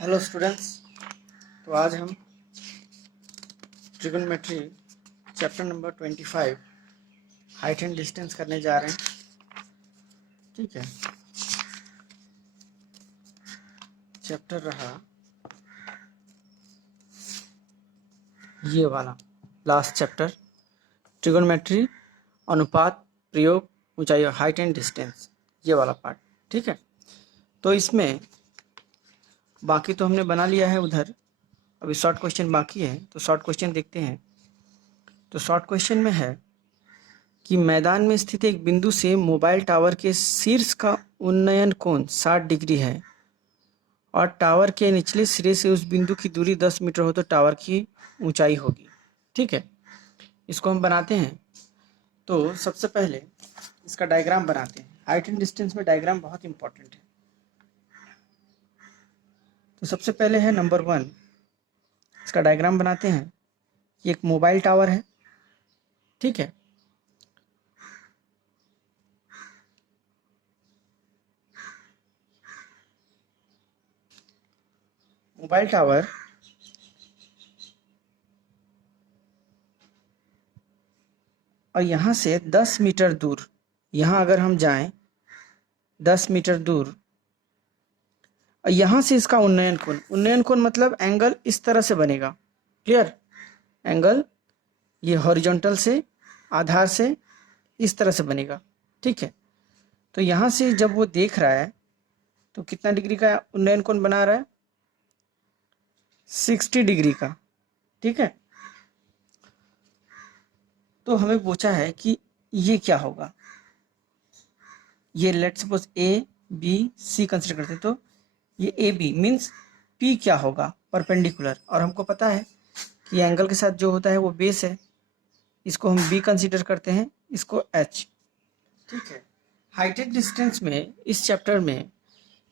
Hello students. तो आज हम trigonometry chapter number 25 height and distance करने जा रहे हैं। ठीक है, चैप्टर रहा ये वाला लास्ट चैप्टर, ट्रिगोनोमेट्री अनुपात प्रयोग ऊंचाई हाइट एंड डिस्टेंस, ये वाला पार्ट। ठीक है, तो इसमें बाकी तो हमने बना लिया है, उधर अभी शॉर्ट क्वेश्चन बाकी है। तो शॉर्ट क्वेश्चन देखते हैं। तो शॉर्ट क्वेश्चन में है कि मैदान में स्थित एक बिंदु से मोबाइल टावर के शीर्ष का उन्नयन कोण 60 डिग्री है और टावर के निचले सिरे से उस बिंदु की दूरी 10 मीटर हो तो टावर की ऊंचाई होगी। ठीक है, इसको हम बनाते हैं। तो सबसे पहले इसका डायग्राम बनाते हैं। हाइट एंड डिस्टेंस में डायग्राम बहुत इंपॉर्टेंट है। तो सबसे पहले है नंबर 1, इसका डायग्राम बनाते हैं। ये एक मोबाइल टावर है। ठीक है, मोबाइल टावर और यहाँ से 10 मीटर दूर, यहाँ अगर हम जाएं 10 मीटर दूर, और यहाँ से इसका उन्नयन कोण मतलब एंगल इस तरह से बनेगा। क्लियर? एंगल ये हॉरिजॉन्टल से, आधार से इस तरह से बनेगा। ठीक है, तो यहाँ से जब वो देख रहा है तो कितना डिग्री का उन्नयन कोण बना रहा है? 60 डिग्री का। ठीक है, तो हमें पूछा है कि ये क्या होगा। ये let suppose A B C consider करते हैं, तो ये ए बी मीन्स पी क्या होगा? परपेंडिकुलर। और हमको पता है कि एंगल के साथ जो होता है वो बेस है, इसको हम बी कंसिडर करते हैं, इसको एच। ठीक है, हाइट एंड डिस्टेंस में इस चैप्टर में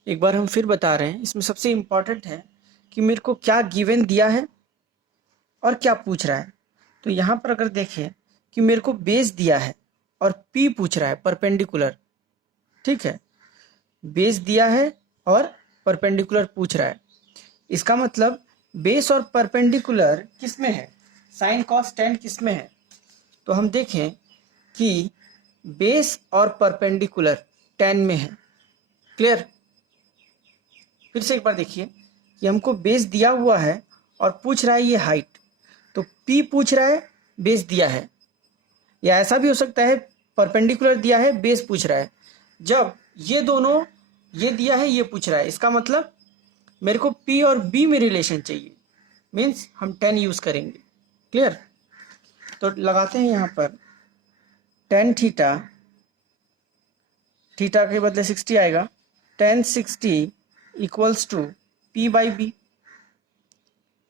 एक बार हम फिर बता रहे हैं, इसमें सबसे इम्पॉर्टेंट है कि मेरे को क्या गिवन दिया है और क्या पूछ रहा है। तो यहाँ पर अगर देखें कि मेरे को बेस दिया है और पी पूछ रहा है, परपेंडिकुलर। ठीक है, बेस दिया है और परपेंडिकुलर पूछ रहा है। इसका मतलब बेस और परपेंडिकुलर किस में है? साइन कॉस टेन किस में है? तो हम देखें कि बेस और परपेंडिकुलर 10 में है। क्लियर? फिर से एक बार देखिए कि हमको बेस दिया हुआ है और पूछ रहा है ये हाइट। तो P पूछ रहा है, बेस दिया है। या ऐसा भी हो सकता है परपेंडिकुलर दिया है, बेस पूछ रहा है। जब ये दोनों, ये दिया है, ये पूछ रहा है, इसका मतलब मेरे को P और B में रिलेशन चाहिए, मीन्स हम 10 यूज करेंगे। क्लियर? तो लगाते हैं यहाँ पर tan थीटा, थीटा के बदले 60 आएगा, tan 60 equals to P by B,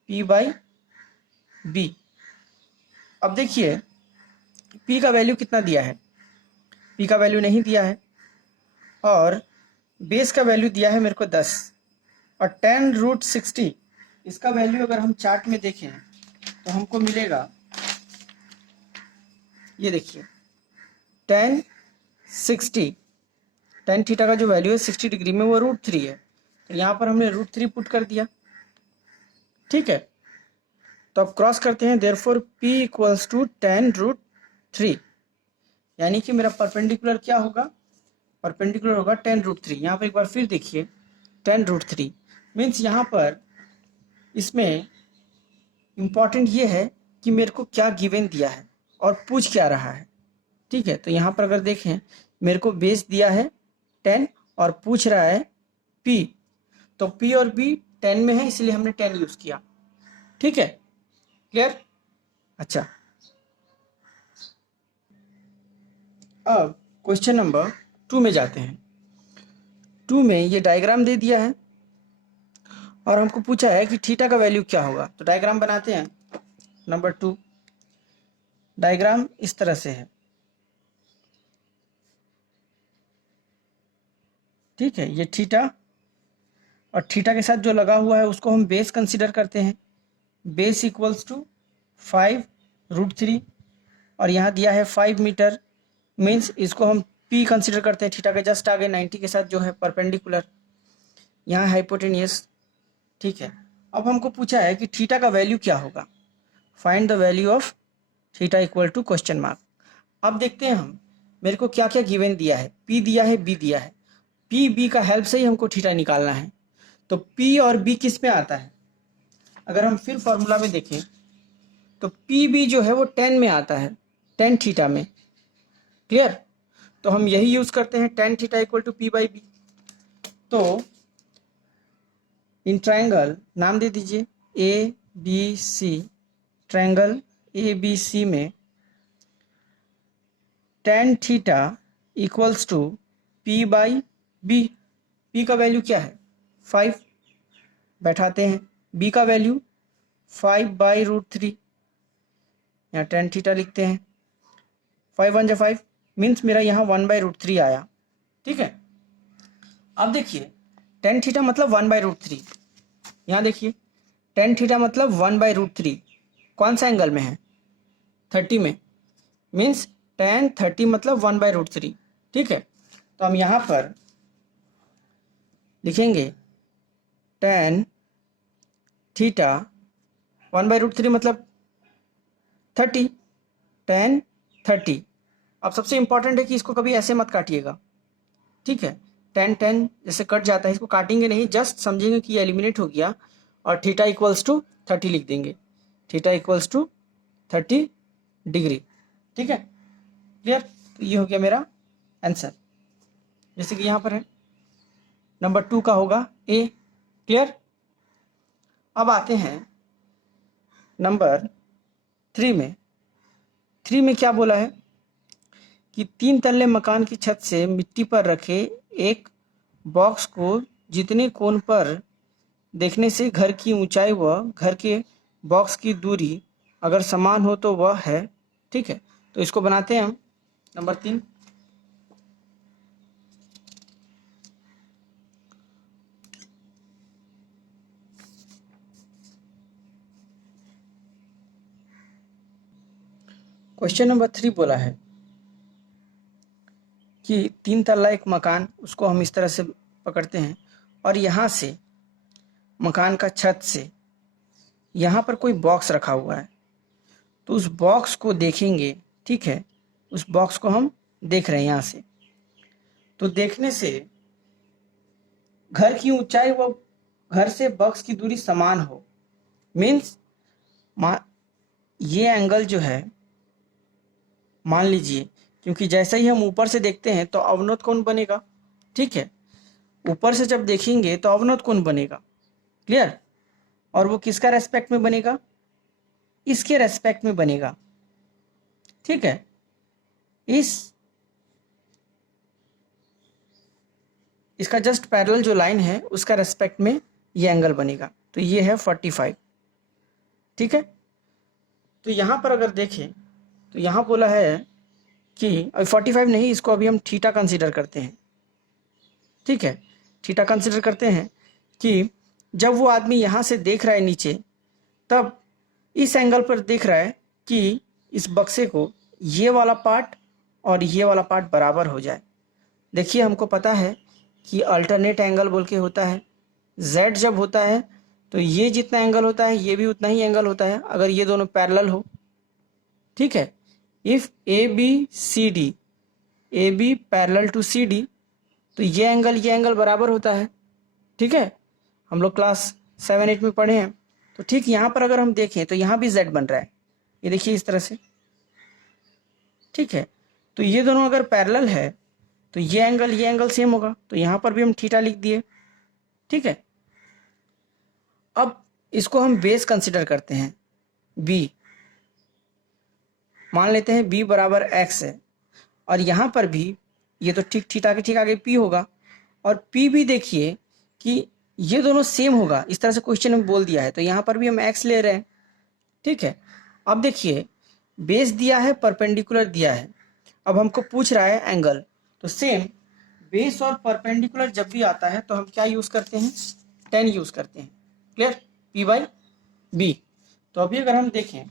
P by B. अब देखिए P का वैल्यू कितना दिया है? P का वैल्यू नहीं दिया है और बेस का वैल्यू दिया है मेरे को 10, और tan रूट 60 इसका वैल्यू अगर हम चार्ट में देखें तो हमको मिलेगा, ये देखिए tan 60, tan थीटा का जो वैल्यू है 60 डिग्री में वो √3 है। तो यहाँ पर हमने √3 पुट कर दिया। ठीक है, तो अब क्रॉस करते हैं, therefore P equals to tan √3, यानी कि मेरा परपेंडिकुलर क्या होगा? परपेंडिकुलर होगा tan √3। यहाँ पर एक बार फिर देखिए tan √3 मीन्स यहाँ पर इसमें इम्पॉर्टेंट ये है कि मेरे को क्या गिवन दिया है और पूछ क्या रहा है। ठीक है, तो यहाँ पर अगर देखें मेरे को बेस दिया है 10 और पूछ रहा है P, तो P और B 10 में है, इसलिए हमने 10 यूज किया। ठीक है, क्लियर? अच्छा, अब क्वेश्चन नंबर 2 में जाते हैं। 2 में ये डायग्राम दे दिया है और हमको पूछा है कि थीटा का वैल्यू क्या होगा। तो डायग्राम बनाते हैं। नंबर 2 डायग्राम इस तरह से है। ठीक है, ये थीटा और थीटा के साथ जो लगा हुआ है उसको हम बेस कंसिडर करते हैं। बेस इक्वल्स टू 5√3 और यहाँ दिया है 5 मीटर, मीन्स इसको हम P कंसिडर करते हैं। थीटा के जस्ट आगे 90 के साथ जो है परपेंडिकुलर, यहाँ हाइपोटेनियस ठीक है। अब हमको पूछा है कि थीटा का वैल्यू क्या होगा, find the value of theta equal to question mark. अब देखते हैं हम, मेरे को क्या क्या गिवन दिया है, पी दिया है, बी दिया है, पी बी का हेल्प से ही हमको थीटा निकालना है। तो पी और बी किस में आता है, अगर हम फिर फॉर्मूला में देखें तो पी बी जो है वो टेन में आता है, टेन थीटा में। क्लियर, तो हम यही यूज करते हैं, tan theta equal to P by B. तो इन ट्रायंगल नाम दे दीजिए A B C, triangle A B C में tan theta equals to P by B. P का वैल्यू क्या है 5, बैठाते हैं, बी का वैल्यू 5/√3, यहाँ टेन थीटा लिखते हैं, 5 1 जा 5 मीन्स मेरा यहाँ 1/√3 आया। ठीक है, अब देखिए टेन थीटा मतलब 1/√3, यहाँ देखिए टेन थीटा मतलब 1/√3, कौन सा एंगल में है 30 में, मीन्स टेन 30 मतलब 1/√3। ठीक है, तो हम यहाँ पर लिखेंगे टेन थीटा 1/√3 मतलब 30, टेन 30। अब सबसे इंपॉर्टेंट है कि इसको कभी ऐसे मत काटिएगा। ठीक है, टेन टेन जैसे कट जाता है, इसको काटेंगे नहीं, जस्ट समझेंगे कि ये एलिमिनेट हो गया और थीटा इक्वल्स टू 30 लिख देंगे, थीटा इक्वल्स टू 30 डिग्री। ठीक है, क्लियर, तो ये हो गया मेरा आंसर, जैसे कि यहाँ पर है नंबर 2 का होगा ए। क्लियर, अब आते हैं नंबर 3 में। 3 में क्या बोला है कि 3 तल्ले मकान की छत से मिट्टी पर रखे एक बॉक्स को जितने कोण पर देखने से घर की ऊंचाई व घर के बॉक्स की दूरी अगर समान हो तो वह है। ठीक है, तो इसको बनाते हैं हम नंबर 3। क्वेश्चन नंबर 3 बोला है कि 3 तल्ला एक मकान, उसको हम इस तरह से पकड़ते हैं और यहाँ से मकान का छत से यहाँ पर कोई बॉक्स रखा हुआ है, तो उस बॉक्स को देखेंगे। ठीक है, उस बॉक्स को हम देख रहे हैं यहाँ से, तो देखने से घर की ऊंचाई व घर से बॉक्स की दूरी समान हो, मीन्स ये एंगल जो है, मान लीजिए, क्योंकि जैसे ही हम ऊपर से देखते हैं तो अवनत कोण बनेगा। ठीक है, ऊपर से जब देखेंगे तो अवनत कोण बनेगा। क्लियर, और वो किसका रेस्पेक्ट में बनेगा, इसके रेस्पेक्ट में बनेगा। ठीक है, इसका जस्ट पैरेलल जो लाइन है उसका रेस्पेक्ट में ये एंगल बनेगा, तो ये है 45। ठीक है, तो यहाँ पर अगर देखें तो यहाँ बोला है कि अभी 45 नहीं, इसको अभी हम थीटा कंसीडर करते हैं। ठीक है, थीटा कंसीडर करते हैं कि जब वो आदमी यहाँ से देख रहा है नीचे, तब इस एंगल पर देख रहा है कि इस बक्से को ये वाला पार्ट और ये वाला पार्ट बराबर हो जाए। देखिए हमको पता है कि अल्टरनेट एंगल बोल के होता है, z जब होता है तो ये जितना एंगल होता है ये भी उतना ही एंगल होता है अगर ये दोनों पैरेलल हो। ठीक है, if A B parallel to C D, तो ये एंगल बराबर होता है। ठीक है, हम लोग क्लास 7 8 में पढ़े हैं। तो ठीक यहाँ पर अगर हम देखें तो यहाँ भी z बन रहा है, ये देखिए इस तरह से। ठीक है, तो ये दोनों अगर पैरेलल है तो ये एंगल सेम होगा, तो यहाँ पर भी हम थीटा लिख दिए। ठीक है, अब इसको हम बेस कंसिडर करते हैं, b मान लेते हैं b बराबर x है, और यहाँ पर भी ये तो ठीक थीटा के ठीक आगे p होगा, और p भी देखिए कि ये दोनों सेम होगा, इस तरह से क्वेश्चन में बोल दिया है, तो यहाँ पर भी हम x ले रहे हैं। ठीक है, अब देखिए बेस दिया है, परपेंडिकुलर दिया है, अब हमको पूछ रहा है एंगल, तो सेम बेस और परपेंडिकुलर जब भी आता है तो हम क्या यूज करते हैं, टेन यूज करते हैं। Clear, p by B. तो अभी अगर हम देखें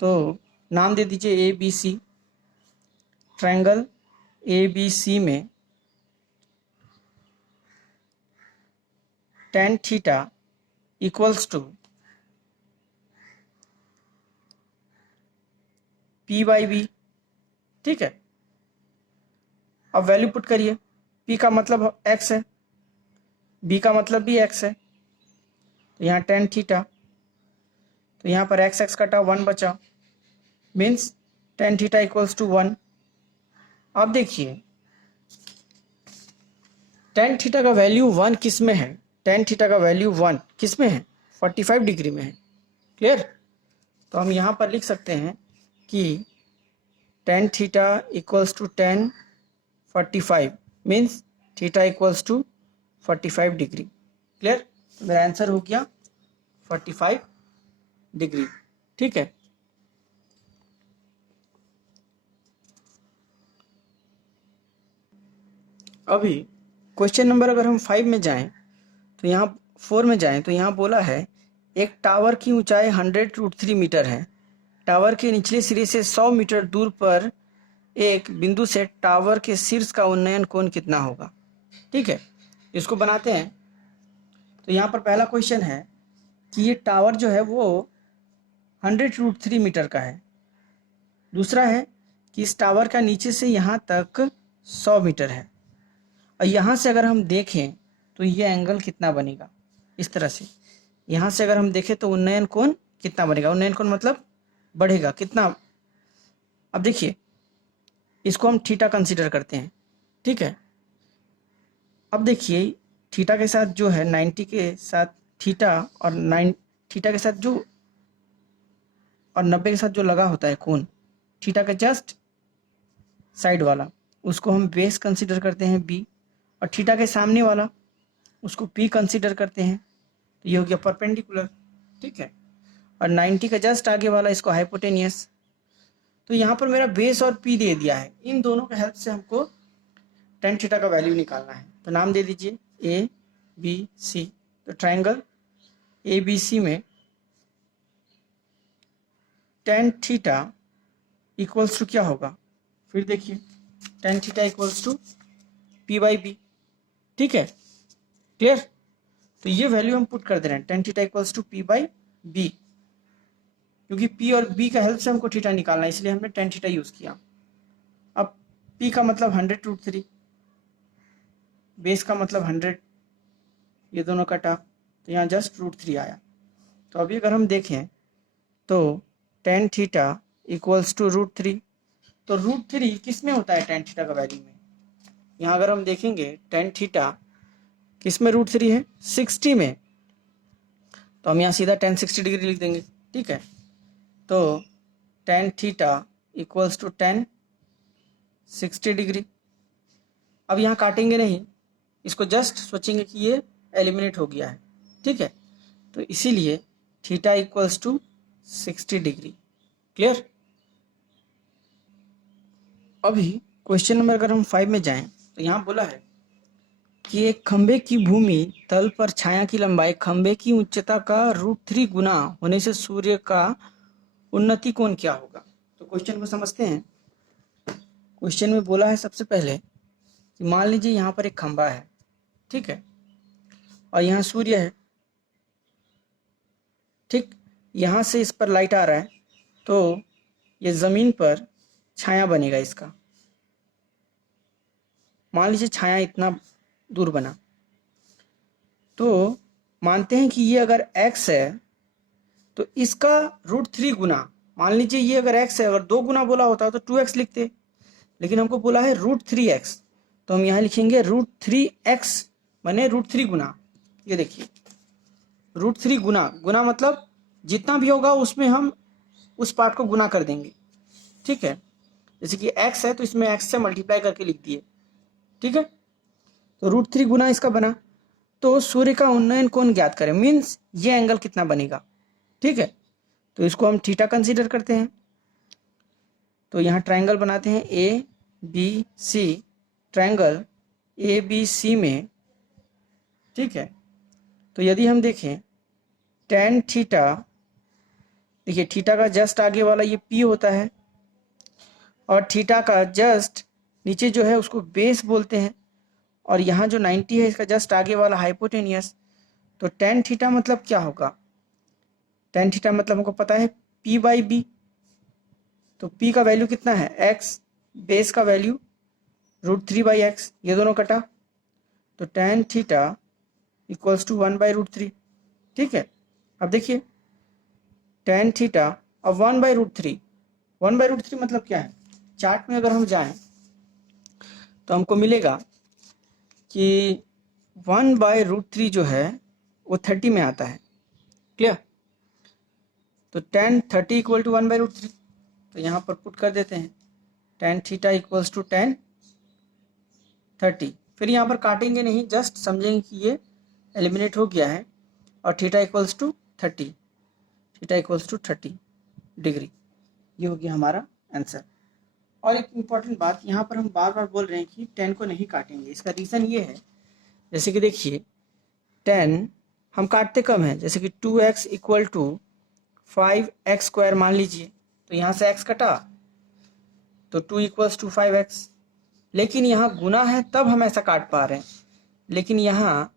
तो नाम दे दीजिए A B C, triangle A B C में tan theta equals to P by B. ठीक है, अब वैल्यू पुट करिए। पी का मतलब एक्स है, बी का मतलब भी एक्स है, तो यहाँ टेन थीटा, तो यहाँ पर एक्स एक्स कटा 1 बचा, means tan theta equals to 1। अब देखिए टेन थीटा का वैल्यू 1 किस में है, टेन थीटा का वैल्यू 1 किस में है, 45 डिग्री में है। क्लियर? तो हम यहाँ पर लिख सकते हैं कि tan theta equals to 10 45 means theta equals to 45 degree. Clear? तो मेरा आंसर हो गया 45 डिग्री। ठीक है, अभी क्वेश्चन नंबर अगर हम 5 में जाएं तो यहाँ 4 में जाएं तो यहाँ बोला है एक टावर की ऊंचाई 100√3 मीटर है। टावर के निचले सिरे से 100 मीटर दूर पर एक बिंदु से टावर के शीर्ष का उन्नयन कोण कितना होगा। ठीक है, इसको बनाते हैं। तो यहाँ पर पहला क्वेश्चन है कि ये टावर जो है वो 100√3 मीटर का है। दूसरा है कि इस टावर का नीचे से यहाँ तक 100 मीटर है, और यहाँ से अगर हम देखें तो ये एंगल कितना बनेगा। इस तरह से यहाँ से अगर हम देखें तो उन्नयन कोण कितना बनेगा, उन्नयन कोण मतलब बढ़ेगा कितना। अब देखिए इसको हम थीटा कंसीडर करते हैं। ठीक है, अब देखिए थीटा के साथ जो है 90 के साथ थीटा और 9 थीटा के साथ जो और 90 के साथ जो लगा होता है कोण, थीटा का जस्ट साइड वाला, उसको हम बेस कंसीडर करते हैं बी, और थीटा के सामने वाला उसको पी कंसीडर करते हैं, तो ये हो गया परपेंडिकुलर। ठीक है, और 90 का जस्ट आगे वाला इसको हाइपोटेनियस। तो यहाँ पर मेरा बेस और पी दे दिया है, इन दोनों के हेल्प से हमको टेन थीटा का वैल्यू निकालना है। तो नाम दे दीजिए ए बी सी। तो ट्रायंगल ए बी सी में टेन थीटा इक्वल्स टू क्या होगा, फिर देखिए tan theta equals to P by B. ठीक है, क्लियर? तो ये वैल्यू हम पुट कर दे रहे हैं, tan theta equals to P by B, क्योंकि पी और बी का हेल्प से हमको थीटा निकालना है, इसलिए हमने टेन थीटा यूज किया। अब पी का मतलब 100√3, बेस का मतलब 100, ये दोनों कटा तो यहाँ जस्ट √3 आया। तो अभी अगर हम देखें तो टेन थीटा इक्वल्स टू √3, तो √3 किस में होता है टेन थीटा का वैल्यू में। यहाँ अगर हम देखेंगे टेन थीटा किस में √3 है, 60 में, तो हम यहाँ सीधा 1060 डिग्री लिख देंगे। ठीक है, तो tan theta equals to 1060 degree. अब यहाँ काटेंगे नहीं, इसको जस्ट सोचेंगे कि ये एलिमिनेट हो गया है। ठीक है, तो इसीलिए theta equals to 60 degree. Clear? अभी क्वेश्चन नंबर अगर हम 5 में जाएं तो यहाँ बोला है कि एक खंबे की भूमि तल पर छाया की लंबाई खंबे की उच्चता का √3 गुना होने से सूर्य का उन्नति कोण क्या होगा। तो क्वेश्चन को समझते हैं। क्वेश्चन में बोला है सबसे पहले कि मान लीजिए यहाँ पर एक खंबा है, ठीक है, और यहाँ सूर्य है। ठीक, यहाँ से इस पर लाइट आ रहा है तो ये ज़मीन पर छाया बनेगा इसका। मान लीजिए छाया इतना दूर बना, तो मानते हैं कि ये अगर x है तो इसका √3 गुना, मान लीजिए ये अगर x है, अगर 2 गुना बोला होता तो 2x लिखते, लेकिन हमको बोला है √3x, तो हम यहाँ लिखेंगे √3x माने √3 गुना। ये देखिए √3 गुना, गुना मतलब जितना भी होगा उसमें हम उस पार्ट को गुना कर देंगे। ठीक है, जैसे कि x है तो इसमें x से मल्टीप्लाई करके लिख दिए। ठीक है, तो √3 गुना इसका बना। तो सूर्य का उन्नयन कोण ज्ञात करें, मीन्स ये एंगल कितना बनेगा। ठीक है, तो इसको हम थीटा कंसीडर करते हैं। तो यहाँ ट्रायंगल बनाते हैं A B C, triangle A B C में। ठीक है, तो यदि हम देखें टेन थीटा, देखिए थीटा का जस्ट आगे वाला ये पी होता है, और थीटा का जस्ट नीचे जो है उसको बेस बोलते हैं, और यहाँ जो 90 है इसका जस्ट आगे वाला हाइपोटेनियस। तो टेन थीटा मतलब क्या होगा? टेन थीटा मतलब हमको पता है p बाई बी। तो p का वैल्यू कितना है? x, बेस का वैल्यू √3/x, ये दोनों कटा, तो टेन थीटा इक्वल्स टू 1/√3। ठीक है, अब देखिए टेन थीटा, अब 1/√3, 1/√3 मतलब क्या है? चार्ट में अगर हम जाएं तो हमको मिलेगा कि 1/√3 जो है वो 30 में आता है। क्लियर? तो टेन 30 इक्वल टू 1/√3, तो यहाँ पर पुट कर देते हैं tan theta equals to tan 30। फिर यहाँ पर काटेंगे नहीं, जस्ट समझेंगे कि ये एलिमिनेट हो गया है, और theta equals to 30, theta equals to 30 degree. ये हो गया हमारा आंसर। और एक इम्पॉर्टेंट बात, यहाँ पर हम बार बार बोल रहे हैं कि 10 को नहीं काटेंगे। इसका रीज़न ये है, जैसे कि देखिए 10 हम काटते कम हैं, जैसे कि 2x इक्वल टू 5x² मान लीजिए, तो यहाँ से x कटा तो 2 इक्वल्स टू 5x। लेकिन यहाँ गुना है तब हम ऐसा काट पा रहे हैं, लेकिन यहाँ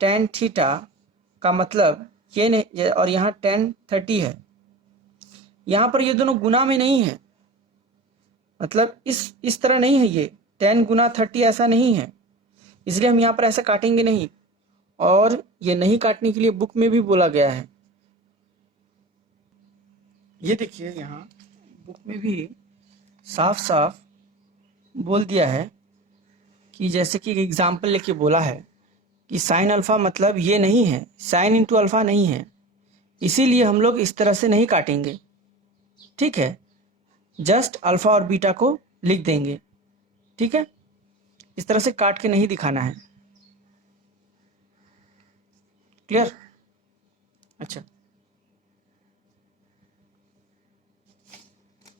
टेन थीटा का मतलब ये नहीं, और यहाँ टेन 30 है, यहाँ पर ये दोनों गुना में नहीं है, मतलब इस तरह नहीं है, ये 10 गुना 30 ऐसा नहीं है, इसलिए हम यहाँ पर ऐसा काटेंगे नहीं। और ये नहीं काटने के लिए बुक में भी बोला गया है, ये देखिए यहाँ बुक में भी साफ साफ बोल दिया है कि जैसे कि एग्जाम्पल लेके बोला है कि साइन अल्फा मतलब ये नहीं है, साइन इंटू अल्फा नहीं है, इसीलिए हम लोग इस तरह से नहीं काटेंगे। ठीक है, जस्ट अल्फा और बीटा को लिख देंगे। ठीक है, इस तरह से काट के नहीं दिखाना है। क्लियर? अच्छा,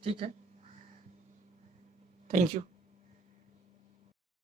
ठीक है, थैंक यू।